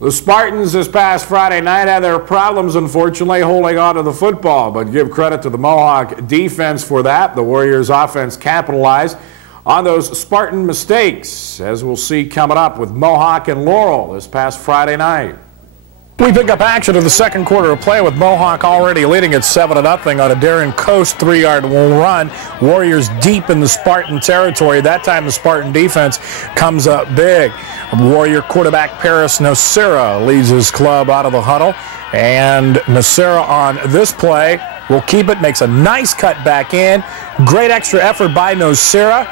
The Spartans this past Friday night had their problems, unfortunately, holding on to the football, but give credit to the Mohawk defense for that. The Warriors offense capitalized on those Spartan mistakes, as we'll see coming up with Mohawk and Laurel this past Friday night. We pick up action of the second quarter of play with Mohawk already leading at 7-0 on a Darren Coast 3-yard run. Warriors deep in the Spartan territory. That time the Spartan defense comes up big. Warrior quarterback Paris Nocera leads his club out of the huddle. And Nocera on this play will keep it, makes a nice cut back in. Great extra effort by Nocera.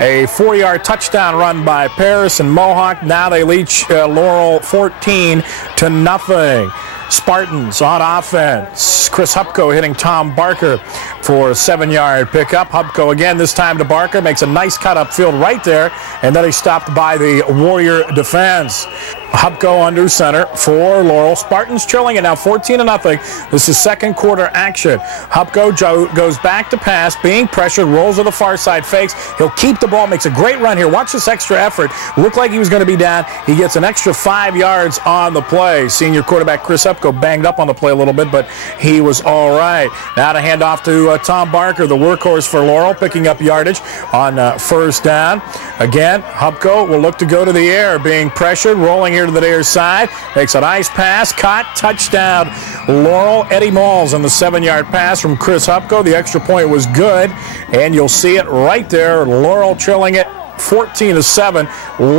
A 4-yard touchdown run by Paris and Mohawk. Now they lead Laurel 14-0. Spartans on offense. Chris Hupko hitting Tom Barker for a 7-yard pickup. Hupko again, this time to Barker, makes a nice cut upfield right there, and then he's stopped by the Warrior defense. Hupko under center for Laurel. Spartans trailing it now 14-0. This is second quarter action. Hupko goes back to pass, being pressured, rolls to the far side, fakes. He'll keep the ball, makes a great run here. Watch this extra effort. Looked like he was going to be down. He gets an extra 5 yards on the play. Senior quarterback Chris Hupko banged up on the play a little bit, but he was all right. Now to hand off to Tom Barker, the workhorse for Laurel, picking up yardage on first down. Again, Hupko will look to go to the air, being pressured, rolling here to the near side, makes a nice pass, caught, touchdown, Laurel. Eddie Malls on the 7-yard pass from Chris Hupko. The extra point was good, and you'll see it right there. Laurel trailing it 14-7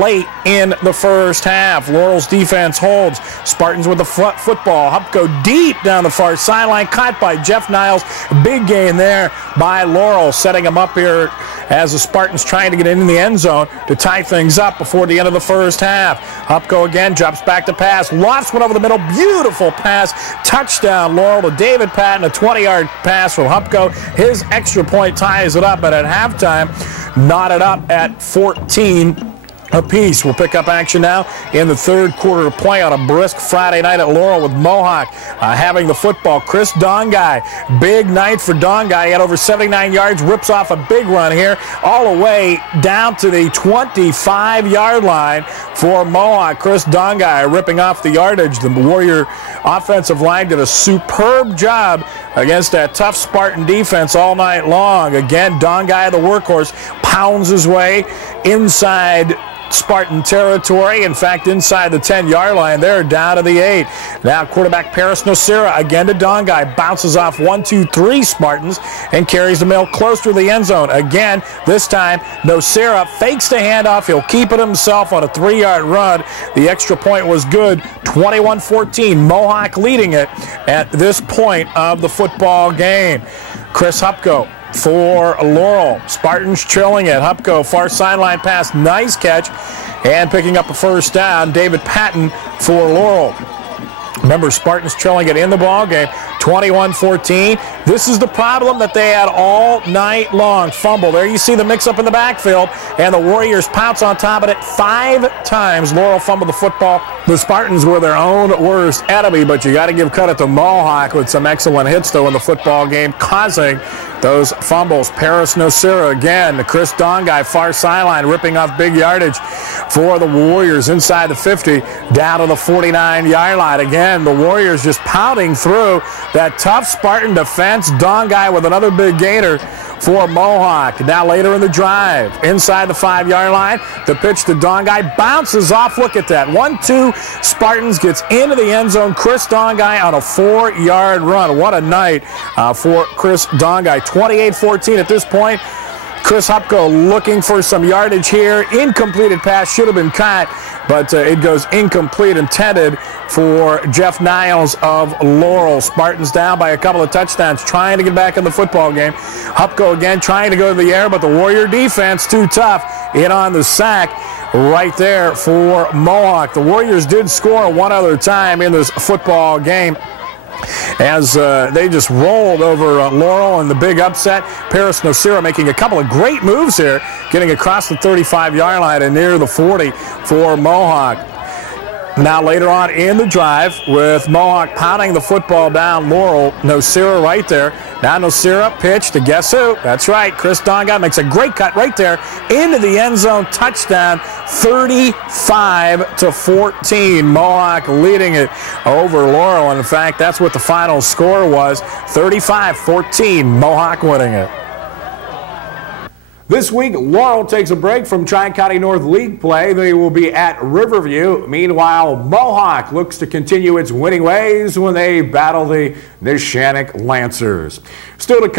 late in the first half. Laurel's defense holds. Spartans with the football. Hupko deep down the far sideline, caught by Jeff Niles. Big gain there by Laurel, setting him up here as the Spartans trying to get in the end zone to tie things up before the end of the first half. Hupko again drops back to pass. Lofts one over the middle. Beautiful pass. Touchdown, Laurel to David Patton. A 20-yard pass from Hupko. His extra point ties it up, but at halftime, knotted up at 14 apiece. We'll pick up action now in the third quarter of play on a brisk Friday night at Laurel with Mohawk having the football. Chris Dongai, big night for Dongai. He had over 79 yards, rips off a big run here all the way down to the 25-yard line for Mohawk. Chris Dongai ripping off the yardage. The Warrior offensive line did a superb job against that tough Spartan defense all night long. Again, Dongai, the workhorse, pounds his way inside Spartan territory. In fact, inside the 10-yard line, they're down to the 8. Now quarterback Paris Nocera again to Dongai, bounces off 1, 2, 3 Spartans and carries the mill close to the end zone. Again, this time Nocera fakes the handoff. He'll keep it himself on a 3-yard run. The extra point was good. 21-14. Mohawk leading it at this point of the football game. Chris Hupko for Laurel. Spartans trailing it. Hupko, far sideline pass, nice catch, and picking up a first down, David Patton for Laurel. Remember, Spartans trailing it in the ball game, 21-14. This is the problem that they had all night long. Fumble. There you see the mix-up in the backfield, and the Warriors pounce on top of it 5 times. Laurel fumbled the football. The Spartans were their own worst enemy, but you got to give credit to Mohawk with some excellent hits, though, in the football game, causing those fumbles. Paris Nocera again. Chris Dongai, far sideline, ripping off big yardage for the Warriors inside the 50, down to the 49-yard line. Again, the Warriors just pounding through that tough Spartan defense. Dongai with another big gainer for Mohawk. Now later in the drive, inside the 5-yard line, the pitch to Dongai, bounces off. Look at that. 1-2 Spartans, gets into the end zone. Chris Dongai on a 4-yard run. What a night for Chris Dongai. 28-14 at this point. Chris Hupko looking for some yardage here. Incompleted pass, should have been caught, but it goes incomplete, intended for Jeff Niles of Laurel. Spartans down by a couple of touchdowns, trying to get back in the football game. Hupko again trying to go to the air, but the Warrior defense too tough. In on the sack right there for Mohawk. The Warriors did score one other time in this football game, as they just rolled over Laurel in the big upset. Paris Nocera making a couple of great moves here, getting across the 35-yard line and near the 40 for Mohawk. Now later on in the drive, with Mohawk pounding the football down, Laurel, Nosira right there. Now Nosira, pitch to guess who? That's right, Chris Donga makes a great cut right there into the end zone. Touchdown, 35-14. Mohawk leading it over Laurel. And in fact, that's what the final score was, 35-14. Mohawk winning it. This week, Laurel takes a break from Tri-County North League play. They will be at Riverview. Meanwhile, Mohawk looks to continue its winning ways when they battle the Neshannock Lancers. Still to